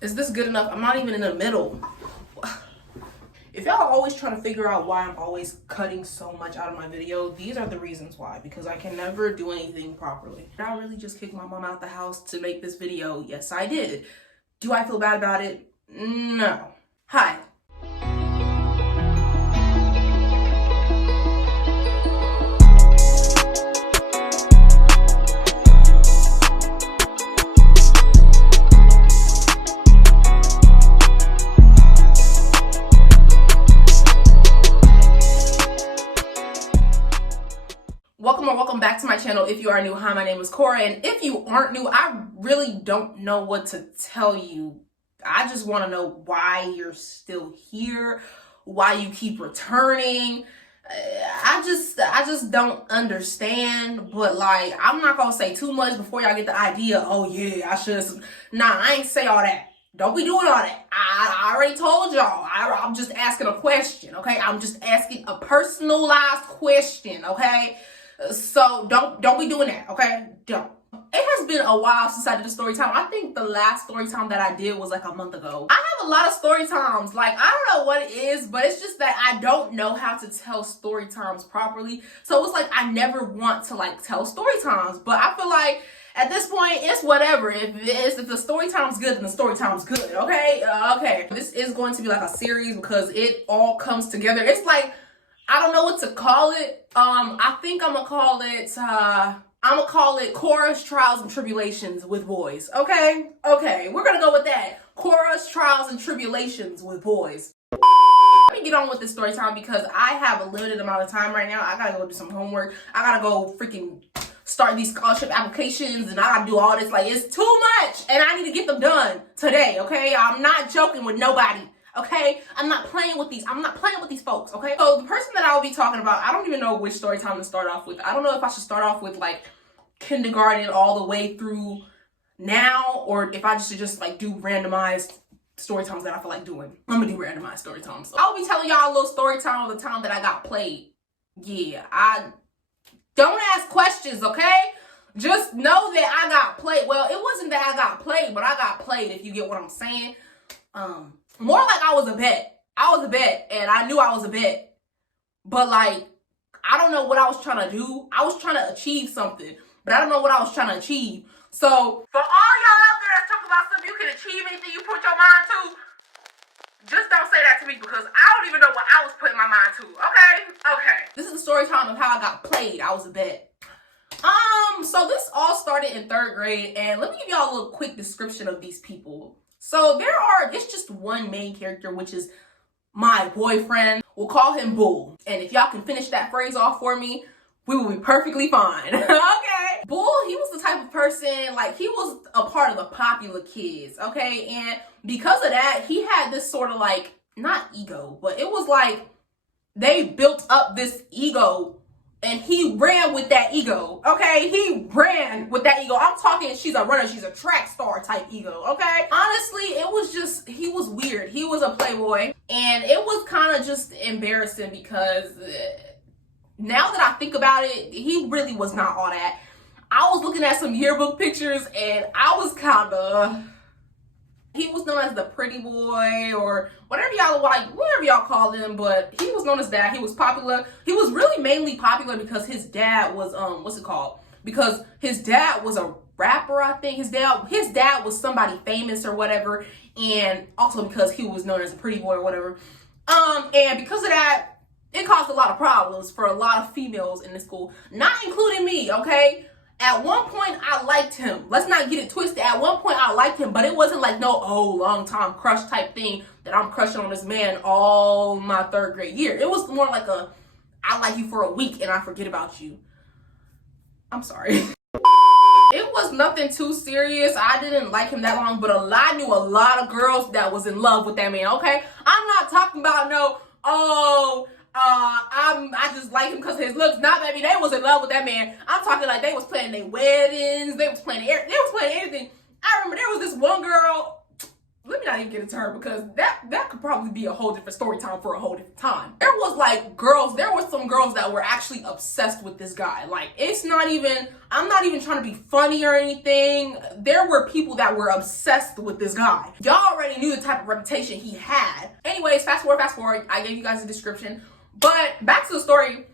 Is this good enough? I'm not even in the middle. If y'all are always trying to figure out why I'm always cutting so much out of my video, these are the reasons why. Because I can never do anything properly. Did I really just kick my mom out the house to make this video? Yes, I did. Do I feel bad about it? No. Hi. Welcome back to my channel. If you are new, hi, my name is Cora, and if you aren't new, I really don't know what to tell you. I just want to know why you're still here, why you keep returning. I just don't understand, but like, I'm not gonna say too much before y'all get the idea. Oh yeah, I should. Nah, I ain't say all that. Don't be doing all that. I already told y'all. I'm just asking a question, okay? I'm just asking a personalized question, okay? So don't be doing that, okay? Don't. It has been a while since I did a story time. I think the last story time that I did was like a month ago. I have a lot of story times. Like, I don't know what it is, but it's just that I don't know how to tell story times properly. So it's like I never want to like tell story times. But I feel like at this point, it's whatever. If the story time's good, then the story time's good, okay? Okay. This is going to be like a series because it all comes together. It's like, I don't know what to call it. I think I'm gonna call it Cora's Trials and Tribulations with Boys. Okay? Okay, we're gonna go with that. Cora's Trials and Tribulations with Boys. Let me get on with this story time because I have a limited amount of time right now. I gotta go do some homework. I gotta go freaking start these scholarship applications, and I gotta do all this. Like, it's too much, and I need to get them done today, okay? I'm not joking with nobody. Okay, I'm not playing with these folks, okay? So the person that I'll be talking about, I don't even know which story time to start off with. I don't know if I should start off with like kindergarten all the way through now, or if I should just like do randomized story times that I feel like doing. I'm gonna do randomized story times. So I'll be telling y'all a little story time of the time that I got played. Yeah, I don't ask questions, okay? Just know that I got played. Well, it wasn't that I got played, but I got played, if you get what I'm saying. More like I was a bet. I was a bet, and I knew I was a bet. But like, I don't know what I was trying to do. I was trying to achieve something, but I don't know what I was trying to achieve. So, for all y'all out there that talk about stuff, you can achieve anything you put your mind to, just don't say that to me because I don't even know what I was putting my mind to, okay? Okay. This is the story time of how I got played. I was a bet. So this all started in 3rd grade, and let me give y'all a little quick description of these people. So it's just one main character, which is my boyfriend. We'll call him Bull. And if y'all can finish that phrase off for me, we will be perfectly fine. Okay. Bull, he was the type of person, like, he was a part of the popular kids, okay? And because of that, he had this sort of like, not ego, but it was like they built up this ego. And he ran with that ego, okay? He ran with that ego. I'm talking, she's a runner, she's a track star type ego, okay? Honestly, it was just, he was weird. He was a playboy. And it was kind of just embarrassing because now that I think about it, he really was not all that. I was looking at some yearbook pictures and I was kind of... He was known as the pretty boy or whatever y'all like, whatever y'all call him, but he was known as that. He was popular. He was really mainly popular because his dad was because his dad was a rapper, I think. His dad was somebody famous or whatever, and also because he was known as a pretty boy or whatever. And because of that, it caused a lot of problems for a lot of females in the school, not including me, okay? At one point, I liked him. Let's not get it twisted. At one point, I liked him, but it wasn't like no, long time crush type thing that I'm crushing on this man all my 3rd grade year. It was more like a, I like you for a week and I forget about you. I'm sorry. It was nothing too serious. I didn't like him that long, but I knew a lot of girls that was in love with that man, okay? I'm not talking about no, I just like him because of his looks. Nah, baby, they was in love with that man. I'm talking like they was planning their weddings. They was planning anything. I remember there was this one girl. Let me not even get into her because that could probably be a whole different story time for a whole different time. There were some girls that were actually obsessed with this guy. Like, I'm not even trying to be funny or anything. There were people that were obsessed with this guy. Y'all already knew the type of reputation he had. Anyways, fast forward. I gave you guys a description. But back to the story.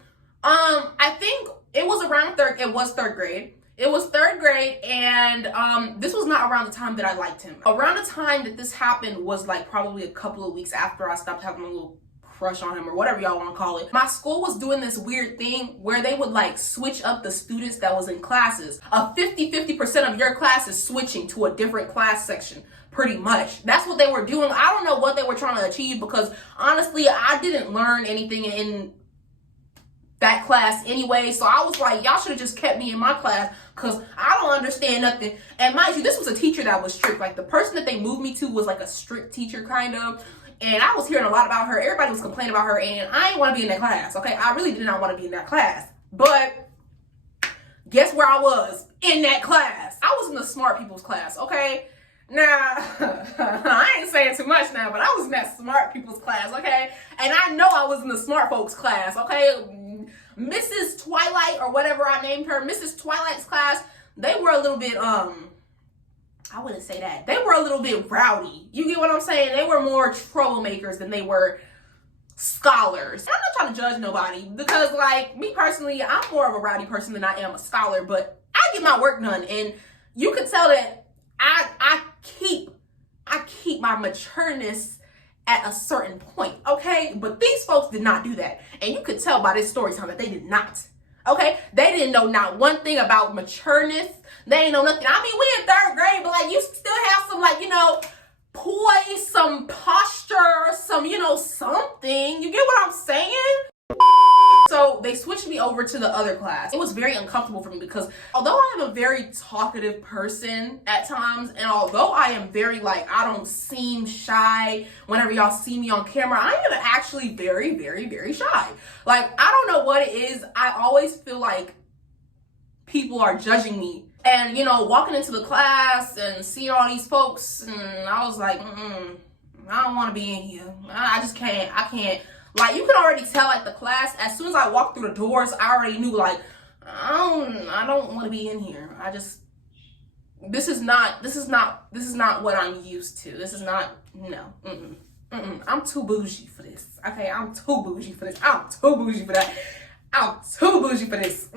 I think it was third grade. It was third grade, and this was not around the time that I liked him. Around the time that this happened was like probably a couple of weeks after I stopped having a little crush on him, or whatever y'all want to call it. My school was doing this weird thing where they would like switch up the students that was in classes. A 50% of your class is switching to a different class section. Pretty much. That's what they were doing. I don't know what they were trying to achieve because honestly, I didn't learn anything in that class anyway. So I was like, y'all should have just kept me in my class because I don't understand nothing. And mind you, this was a teacher that was strict. Like the person that they moved me to was like a strict teacher kind of. And I was hearing a lot about her. Everybody was complaining about her and I didn't want to be in that class. Okay. I really did not want to be in that class. But guess where I was? In that class. I was in the smart people's class. Okay. Now, I ain't saying too much now, but I was in that smart people's class, okay? And I know I was in the smart folks class, okay? Mrs. Twilight, or whatever I named her, Mrs. Twilight's class, they were a little bit, I wouldn't say that. They were a little bit rowdy. You get what I'm saying? They were more troublemakers than they were scholars. And I'm not trying to judge nobody because, like, me personally, I'm more of a rowdy person than I am a scholar, but I get my work done, and you can tell that I keep my matureness at a certain point, okay? But these folks did not do that. And you could tell by this story time that they did not, okay? They didn't know not one thing about matureness. They didn't know nothing. I mean, we in third grade, but like you still have some like, poise, some posture, some, something. You get what I'm saying? So they switched me over to the other class. It was very uncomfortable for me because although I am a very talkative person at times, and although I am very I don't seem shy whenever y'all see me on camera, I am actually very, very, very shy. Like, I don't know what it is. I always feel like people are judging me. And, walking into the class and seeing all these folks, and I was like, I don't want to be in here. I just can't. I can't. Like, you can already tell, like, the class, as soon as I walked through the doors, I already knew, like, I don't want to be in here. This is not what I'm used to. This is not, no, I'm too bougie for this, okay? I'm too bougie for this. I'm too bougie for that. I'm too bougie for this.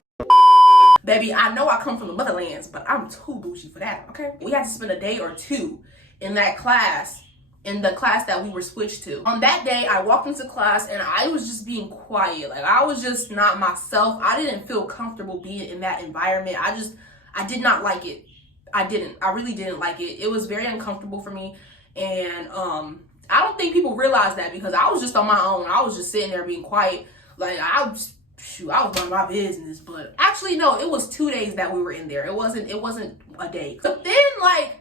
Baby, I know I come from the motherlands, but I'm too bougie for that, okay? We had to spend a day or two in that class, in the class that we were switched to. On that day, I walked into class and I was just being quiet. Like, I was just not myself. I didn't feel comfortable being in that environment. I did not like it. I really didn't like it. It was very uncomfortable for me. And I don't think people realized that because I was just on my own. I was just sitting there being quiet. Like, I was minding my business. But actually, no, it was 2 days that we were in there. It wasn't a day. But then,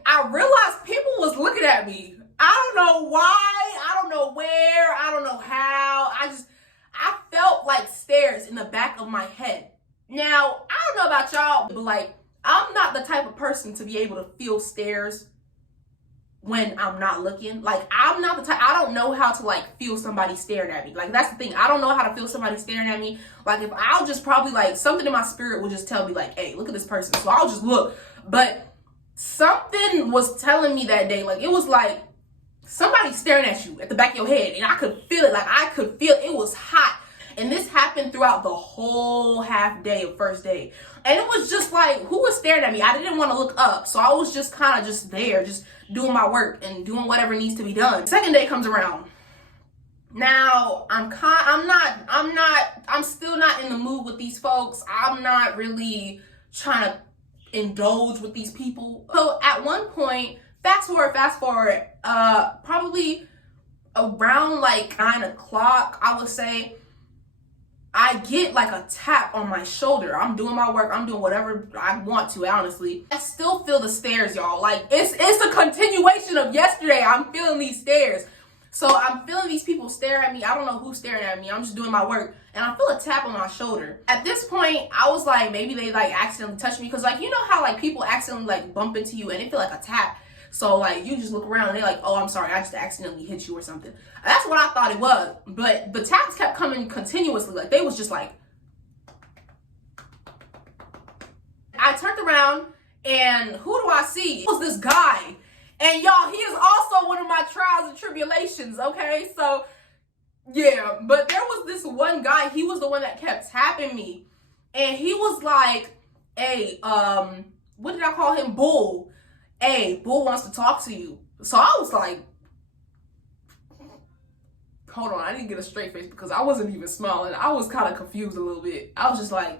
I realized people was looking at me. I don't know why, I don't know where, I don't know how. I felt like stares in the back of my head. Now, I don't know about y'all, but I'm not the type of person to be able to feel stares when I'm not looking. I'm not the type, I don't know how to feel somebody staring at me. That's the thing. I don't know how to feel somebody staring at me. If I'll just probably something in my spirit will just tell me hey, look at this person. So I'll just look. But something was telling me that day, it was somebody staring at you at the back of your head, and I could feel it. I could feel it was hot. And this happened throughout the whole half day of first day. And it was just who was staring at me? I didn't want to look up. So I was just kind of just there, just doing my work and doing whatever needs to be done. Second day comes around. Now, I'm still not in the mood with these folks. I'm not really trying to indulge with these people. So at one point, fast forward, probably around 9 o'clock, I would say, I get a tap on my shoulder. I'm doing my work. I'm doing whatever I want to, honestly. I still feel the stares, y'all. It's a continuation of yesterday. I'm feeling these stares. So I'm feeling these people stare at me. I don't know who's staring at me. I'm just doing my work. And I feel a tap on my shoulder. At this point, I was maybe they accidentally touched me. Because you know how people accidentally bump into you and it feel like a tap. So like you just look around and they're like, oh, I'm sorry, I just accidentally hit you or something. That's what I thought it was. But the taps kept coming continuously. Like they was just like, I turned around and who do I see? It was this guy. And y'all, he is also one of my trials and tribulations, okay? So yeah, but there was this one guy, he was the one that kept tapping me. And he was like, hey, what did I call him? Bull. Hey, Bull wants to talk to you. So I was like, hold on, I didn't get a straight face because I wasn't even smiling. I was kind of confused a little bit. I was just like,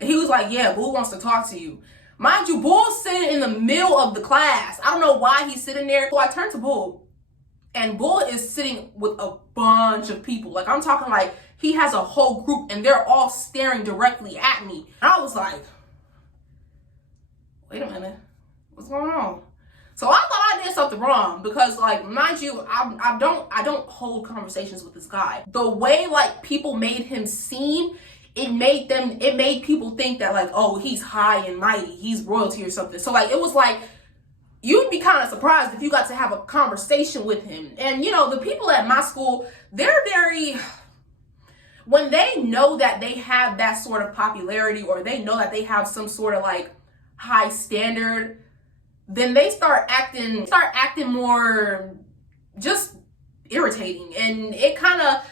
he was like, yeah, Bull wants to talk to you. Mind you, Bull's sitting in the middle of the class. I don't know why he's sitting there. So I turned to Bull, and Bull is sitting with a bunch of people. Like, I'm talking like he has a whole group, and they're all staring directly at me. And I was like, wait a minute, what's going on? So I thought I did something wrong because, like, mind you, I don't hold conversations with this guy. The way, like, people made him seem, it made people think that, like, oh, he's high and mighty, he's royalty or something. So like, it was like, you'd be kind of surprised if you got to have a conversation with him. And you know, the people at my school, they're very, when they know that they have that sort of popularity, or they know that they have some sort of like high standard, then they start acting more just irritating. And it kind of,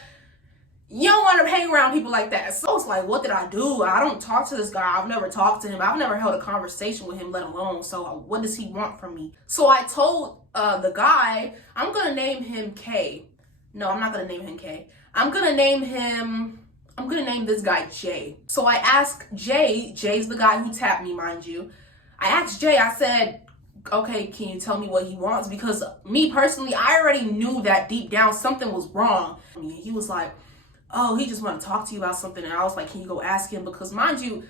you don't want to hang around people like that. So it's like, what did I do? I don't talk to this guy. I've never talked to him. I've never held a conversation with him, let alone. So what does he want from me? So I told the guy, I'm going to name him K. No, I'm not going to name him K. I'm going to name this guy Jay. So I asked Jay, Jay's the guy who tapped me, mind you. I asked Jay, I said, okay, can you tell me what he wants? Because me personally, I already knew that deep down something was wrong. I mean, he was like, oh, he just want to talk to you about something. And I was like, can you go ask him? Because mind you,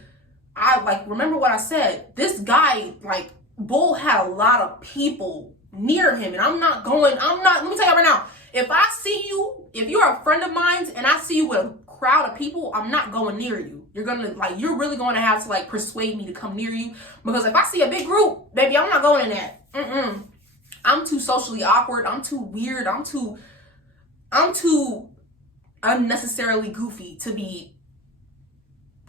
I like, remember what I said, this guy, like, Bull had a lot of people near him. And let me tell you right now, if I see you, if you're a friend of mine and I see you with a crowd of people, I'm not going near you. You're really going to have to like persuade me to come near you. Because if I see a big group, baby, I'm not going in that. I'm too socially awkward. I'm too weird. I'm too unnecessarily goofy to be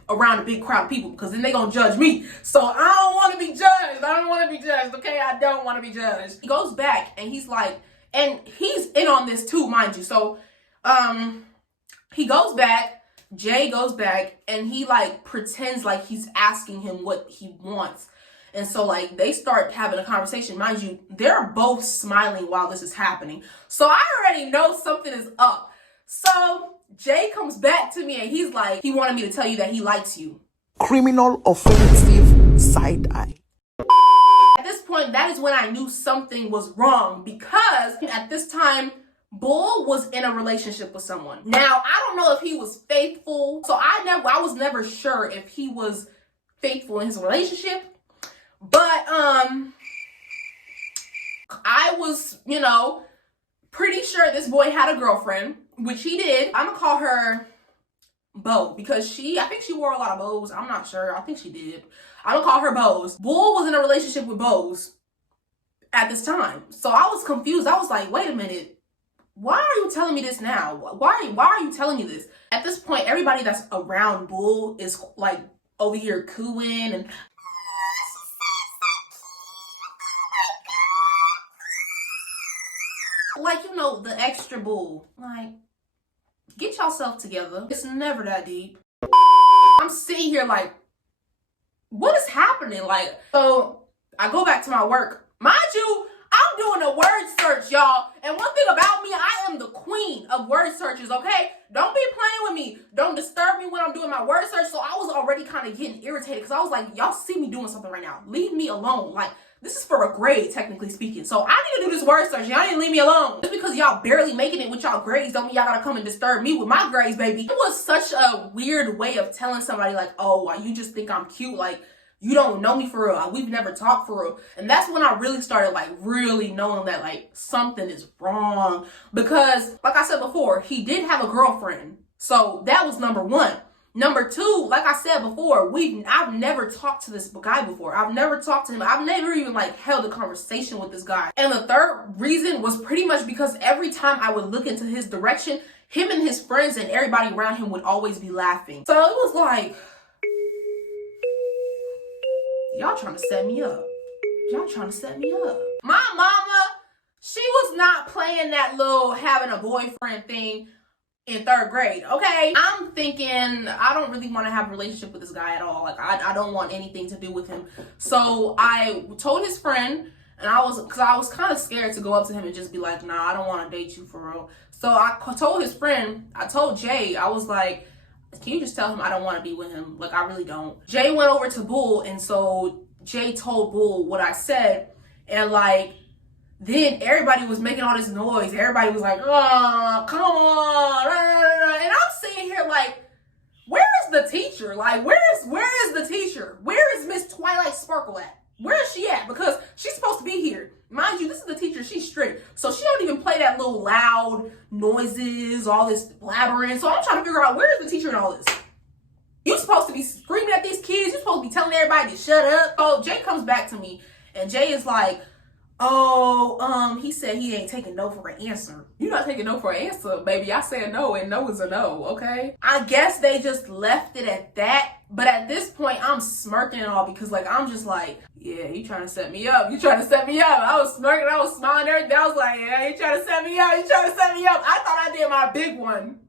around a big crowd of people, because then they gonna judge me. So I don't want to be judged. Okay, I don't want to be judged. He goes back and he's like, and he's in on this too, mind you. So he goes back, Jay goes back, and he like pretends like he's asking him what he wants. And so like they start having a conversation. Mind you, they're both smiling while this is happening. So I already know something is up. So Jay comes back to me and he's like, he wanted me to tell you that he likes you. Criminal offensive side eye. At this point, that is when I knew something was wrong, because at this time, Bull was in a relationship with someone. Now, I don't know if he was faithful. So I was never sure if he was faithful in his relationship. But I was, pretty sure this boy had a girlfriend, which he did. I'm gonna call her Bo, because I think she wore a lot of bows. I'm not sure. I think she did. I'm gonna call her Bows. Bull was in a relationship with Bows at this time. So I was confused. I was like, wait a minute. Why are you telling me this now? Why are you telling me this? At this point, everybody that's around Bull is like over here cooing and like, the extra Bull. Like, get yourself together. It's never that deep. I'm sitting here like, what is happening? Like, so I go back to my work. Mind you, I'm doing a word search, y'all. And one thing about me, I am the queen of word searches, okay? Don't be playing with me. Don't disturb me when I'm doing my word search. So I was already kind of getting irritated because I was like, y'all see me doing something right now. Leave me alone. Like, this is for a grade, technically speaking. So I need to do this word search. Y'all need to leave me alone. Just because y'all barely making it with y'all grades don't mean y'all gotta come and disturb me with my grades, baby. It was such a weird way of telling somebody like, oh, you just think I'm cute. Like, you don't know me for real. We've never talked for real. And that's when I really started like really knowing that like something is wrong. Because like I said before, he did have a girlfriend. So that was number one. Number two, like I said before, I've never talked to this guy before. I've never talked to him. I've never even like held a conversation with this guy. And the third reason was pretty much because every time I would look into his direction, him and his friends and everybody around him would always be laughing. So it was like, y'all trying to set me up. Y'all trying to set me up. My mama, she was not playing that little having a boyfriend thing in third grade, okay? I'm thinking I don't really want to have a relationship with this guy at all. Like I don't want anything to do with him. So I told his friend, and I was kind of scared to go up to him and just be like, nah, I don't want to date you for real. So I told his friend, I told Jay, I was like, can you just tell him I don't want to be with him? Like I really don't. Jay went over to Bull, and so Jay told Bull what I said, and like then everybody was making all this noise. Everybody was like, oh, come on. And I'm sitting here like, where is the teacher? Like, where is the teacher? Where is Miss Twilight Sparkle at? Where is she at? Because she's supposed to be here. Mind you, this is the teacher. She's strict. So she don't even play that little loud noises, all this blabbering. So I'm trying to figure out, where is the teacher in all this? You supposed to be screaming at these kids. You're supposed to be telling everybody to shut up. So Jay comes back to me, and Jay is like, oh, he said he ain't taking no for an answer. You're not taking no for an answer, baby. I said no, and no is a no, okay? I guess they just left it at that. But at this point, I'm smirking and all because, like, I'm just like, yeah, you trying to set me up. You trying to set me up. I was smirking. I was smiling and everything. I was like, yeah, you trying to set me up. You trying to set me up. I thought I did my big one.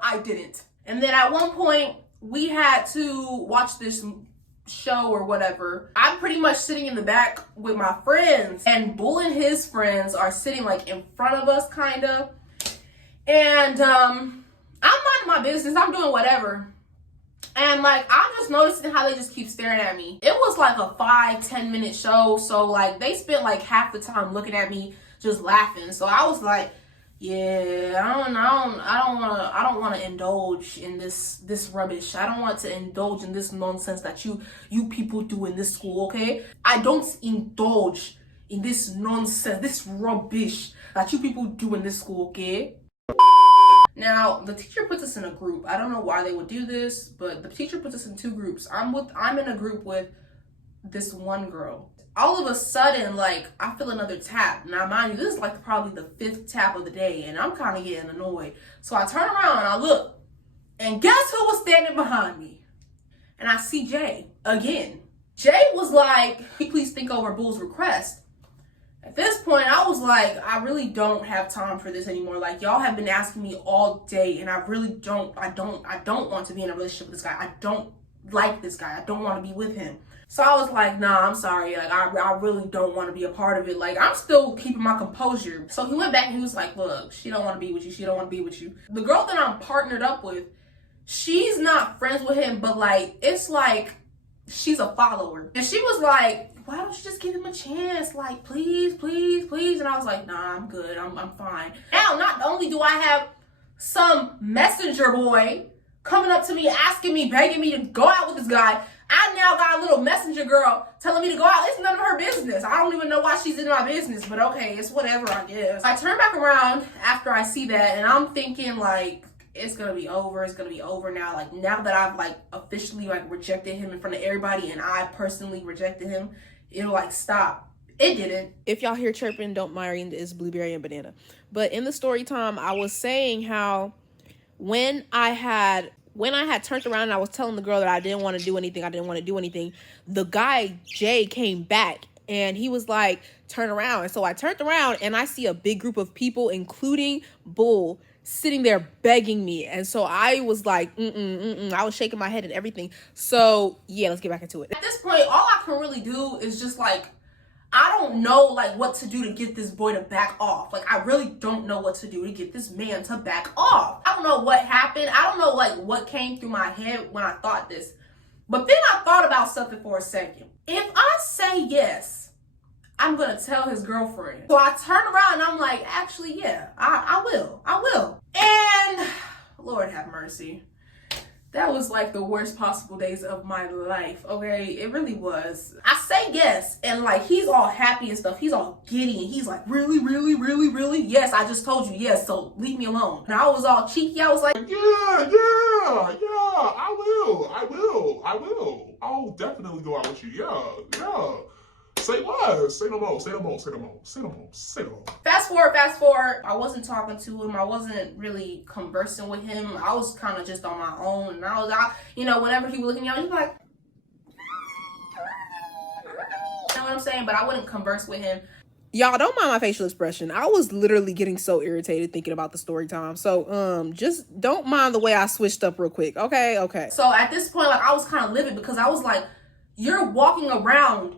I didn't. And then at one point, we had to watch this show or whatever. I'm pretty much sitting in the back with my friends, and Bull and his friends are sitting like in front of us kind of, and I'm minding my business. I'm doing whatever, and like I'm just noticing how they just keep staring at me. It was like a 5-10 minute show, so like they spent like half the time looking at me just laughing. So I was like, yeah, I don't want to indulge in this rubbish. I don't want to indulge in this nonsense that you people do in this school, okay? I don't indulge in this nonsense, this rubbish that you people do in this school, okay? Now, the teacher puts us in a group. I don't know why they would do this, but the teacher puts us in 2 groups. I'm in a group with this one girl. All of a sudden, like, I feel another tap. Now, mind you, this is like probably the 5th tap of the day, and I'm kind of getting annoyed. So I turn around and I look, and guess who was standing behind me? And I see Jay again. Jay was like, "Can you please think over Bull's request?" At this point, I was like, I really don't have time for this anymore. Like, y'all have been asking me all day, and I really don't want to be in a relationship with this guy. I don't like this guy. I don't want to be with him. So I was like, nah, I'm sorry. Like, I really don't want to be a part of it. Like, I'm still keeping my composure. So he went back and he was like, look, she don't want to be with you. She don't want to be with you. The girl that I'm partnered up with, she's not friends with him, but like, it's like she's a follower. And she was like, why don't you just give him a chance? Like, please, please, please. And I was like, nah, I'm good. I'm fine. Now, not only do I have some messenger boy coming up to me, asking me, begging me to go out with this guy, I now got a little messenger girl telling me to go out. It's none of her business. I don't even know why she's in my business, but okay, it's whatever, I guess. I turn back around after I see that, and I'm thinking, like, it's gonna be over. It's gonna be over now. Like, now that I've, like, officially, like, rejected him in front of everybody, and I personally rejected him, it'll, like, stop. It didn't. If y'all hear chirping, don't mind, it's Blueberry and Banana. But in the story time, I was saying how when I had turned around and I was telling the girl that I didn't want to do anything, the guy, Jay, came back and he was like, turn around. And so I turned around and I see a big group of people, including Bull, sitting there begging me. And so I was like, I was shaking my head and everything. So yeah, let's get back into it. At this point, all I can really do is just like, I don't know like what to do to get this boy to back off. Like, I really don't know what to do to get this man to back off. I don't know what happened. I don't know like what came through my head when I thought this. But then I thought about something for a second. If I say yes, I'm gonna tell his girlfriend. So I turn around and I'm like, actually, yeah, I will. And Lord have mercy. That was like the worst possible days of my life, okay? It really was. I say yes, and like he's all happy and stuff. He's all giddy, and he's like, really, really, really, really? Yes, I just told you yes, so leave me alone. And I was all cheeky. I was like, Yeah, I will. I'll definitely go out with you. Yeah. Say less. Say no more. Say no more. Say no more. Say no more. Say no more. Fast forward. I wasn't talking to him. I wasn't really conversing with him. I was kind of just on my own. And I was out, whenever he was looking at me, he was like, you know what I'm saying? But I wouldn't converse with him. Y'all don't mind my facial expression. I was literally getting so irritated thinking about the story time. So just don't mind the way I switched up real quick. Okay. So at this point, like I was kind of livid because I was like, you're walking around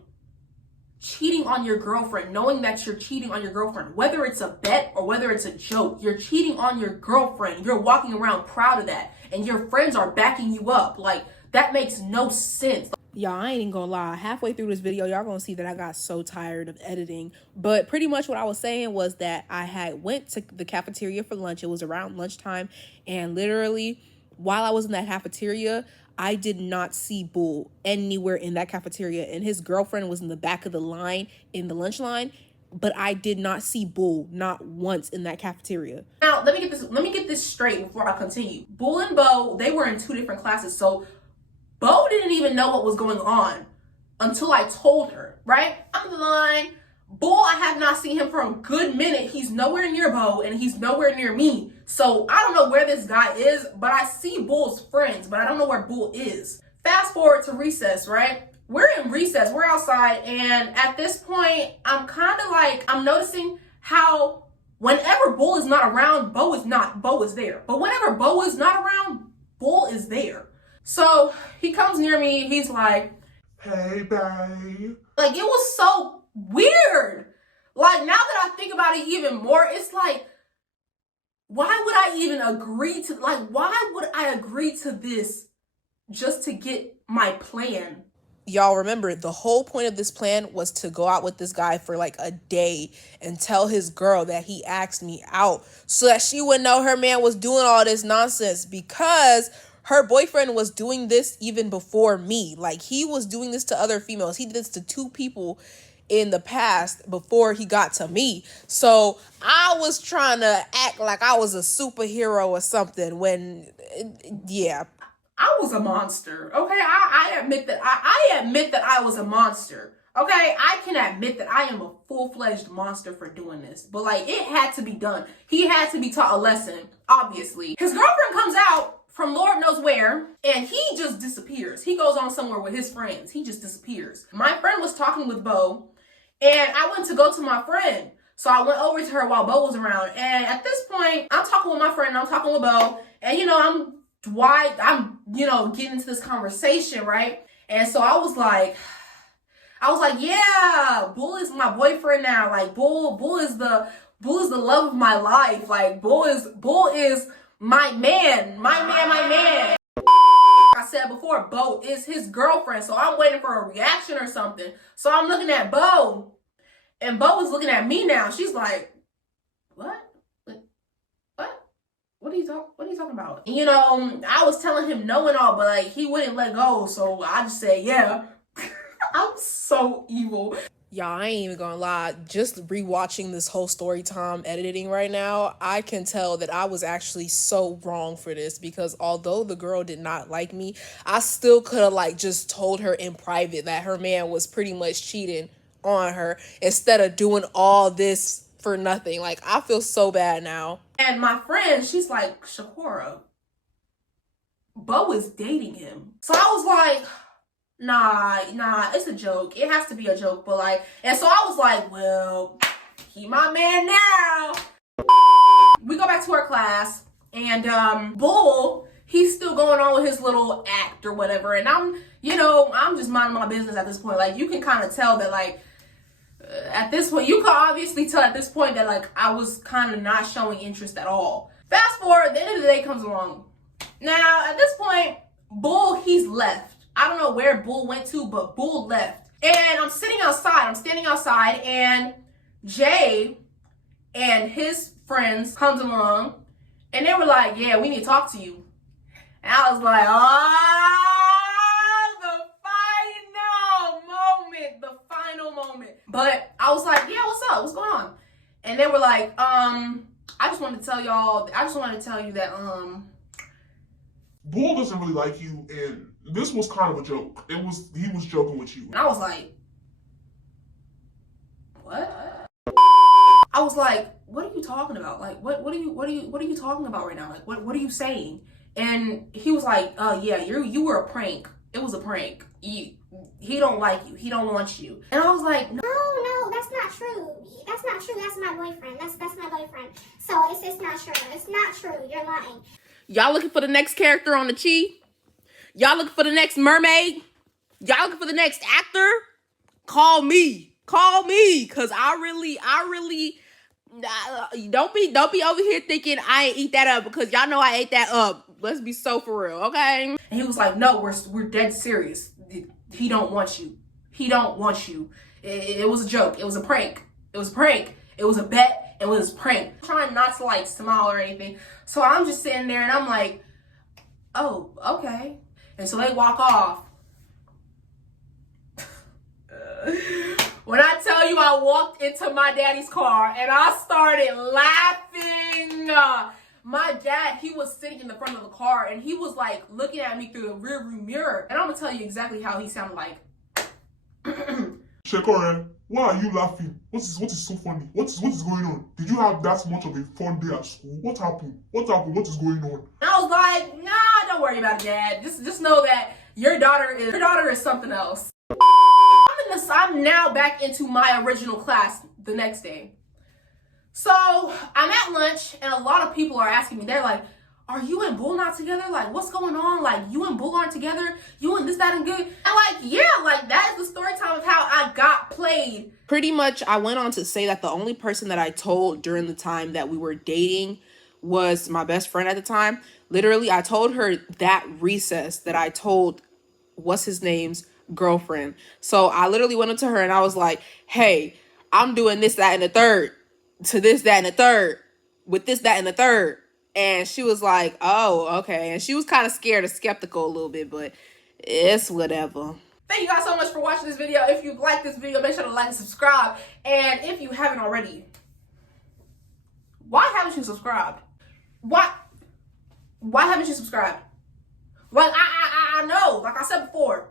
cheating on your girlfriend, knowing that you're cheating on your girlfriend, whether it's a bet or whether it's a joke. You're cheating on your girlfriend. You're walking around proud of that, and your friends are backing you up. Like, that makes no sense. Y'all, I ain't even gonna lie. Halfway through this video, y'all gonna see that I got so tired of editing. But pretty much what I was saying was that I had went to the cafeteria for lunch. It was around lunchtime, and literally while I was in that cafeteria, I did not see Bull anywhere in that cafeteria, and his girlfriend was in the back of the line, in the lunch line, but I did not see Bull not once in that cafeteria. Now, let me get this straight before I continue. Bull and Bo, they were in two different classes, so Bo didn't even know what was going on until I told her, right? I'm the line. Bull, I have not seen him for a good minute. He's nowhere near Bo, and he's nowhere near me. So I don't know where this guy is, but I see Bull's friends, but I don't know where Bull is. Fast forward to recess, right? We're in recess, we're outside, and at this point, I'm noticing how whenever Bull is not around, Bo is there. But whenever Bo is not around, Bull is there. So he comes near me, he's like, hey, babe. Like, it was so weird. Like, now that I think about it even more, it's like, why would I even agree to this just to get my plan? Y'all remember, the whole point of this plan was to go out with this guy for like a day and tell his girl that he asked me out so that she would know her man was doing all this nonsense, because her boyfriend was doing this even before me. Like, he was doing this to other females. He did this to 2 people in the past before he got to me. So I was trying to act like I was a superhero or something when, yeah. I was a monster, okay? I admit that I was a monster, okay? I can admit that I am a full-fledged monster for doing this. But, like, it had to be done. He had to be taught a lesson, obviously. His girlfriend comes out from Lord knows where, and he just disappears. He goes on somewhere with his friends. He just disappears. My friend was talking with Bo, and I went to go to my friend. So I went over to her while Bo was around. And at this point, I'm talking with my friend, I'm talking with Bo, and I'm getting into this conversation, right? And so I was like, yeah, Bull is my boyfriend now. Like, Bull is the love of my life. Like, Bull is my man. I said before, Bo is his girlfriend, so I'm waiting for a reaction or something. So I'm looking at Bo, and Bo is looking at me now. She's like, what? What are you talking about? I was telling him no and all, but like he wouldn't let go, so I just said yeah. I'm so evil. Y'all, I ain't even gonna lie, just rewatching this whole story time editing right now, I can tell that I was actually so wrong for this, because although the girl did not like me, I still could have just told her in private that her man was pretty much cheating on her instead of doing all this for nothing. Like, I feel so bad now. And my friend, she's like, Shakura, Bo is dating him. So I was like, nah, it's a joke. It has to be a joke. But and so I was like, well, he my man now. We go back to our class, and Bull, he's still going on with his little act or whatever. And I'm just minding my business at this point. Like, you can kind of tell that, at this point, you can obviously tell at this point that, I was kind of not showing interest at all. Fast forward, the end of the day comes along. Now, at this point, Bull, he's left. I don't know where Bull went to, but Bull left. And I'm standing outside, and Jay and his friends comes along, and they were like, yeah, we need to talk to you. And I was like, oh, the final moment. But I was like, yeah, what's up? What's going on? And they were like, I just wanted to tell you that, Bull doesn't really like you, and this was kind of a joke. He was joking with you. And I was like, what? I was like, what are you talking about? Like, what are you talking about right now? Like, what are you saying? And he was like, yeah, you were a prank. It was a prank. He don't like you. He don't want you. And I was like, no, that's not true. That's not true. That's my boyfriend. That's my boyfriend. So it's not true. It's not true. You're lying. Y'all looking for the next character on the Chi? Y'all looking for the next mermaid? Y'all looking for the next actor? Call me. Cause I really don't be over here thinking I ain't eat that up, because y'all know I ate that up. Let's be so for real, okay? And he was like, no, we're dead serious. He don't want you. He don't want you. It was a joke. It was a prank. It was a prank. It was a bet. It was a prank. I'm trying not to like smile or anything. So I'm just sitting there and I'm like, oh, okay. And so they walk off. When I tell you I walked into my daddy's car and I started laughing. My dad, he was sitting in the front of the car and he was like looking at me through the rearview mirror. And I'm gonna tell you exactly how he sounded like. Shekore, why are you laughing? What is so funny? What is going on? Did you have that much of a fun day at school? What happened? What is going on? And I was like, nah, don't worry about it, Dad. Just know that your daughter is something else. I'm now back into my original class the next day. So I'm at lunch and a lot of people are asking me, they're like, are you and Bull not together? Like, what's going on? Like, you and Bull aren't together? You and this, that, and good? And like, yeah, like that is the story time of how I got played. Pretty much, I went on to say that the only person that I told during the time that we were dating was my best friend at the time. Literally, I told her that recess that I told what's his name's girlfriend. So I literally went up to her and I was like, hey, I'm doing this, that, and the third to this, that, and the third with this, that, and the third. And she was like, oh, okay. And she was kind of scared or skeptical a little bit, but it's whatever. Thank you guys so much for watching this video. If you like this video, make sure to like and subscribe. And if you haven't already, why haven't you subscribed? Why haven't you subscribed? Like, I know, like I said before,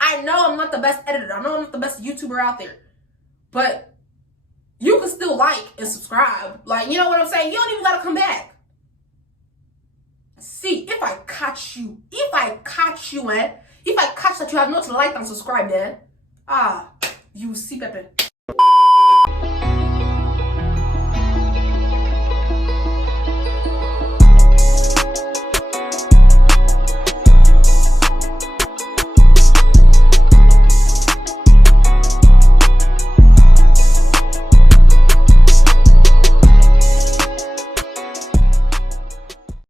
I know I'm not the best editor. I know I'm not the best YouTuber out there. But you can still like and subscribe. Like, you know what I'm saying? You don't even gotta come back. See, if I catch you, if I catch that you have not liked and subscribed, then, you see, Pepe.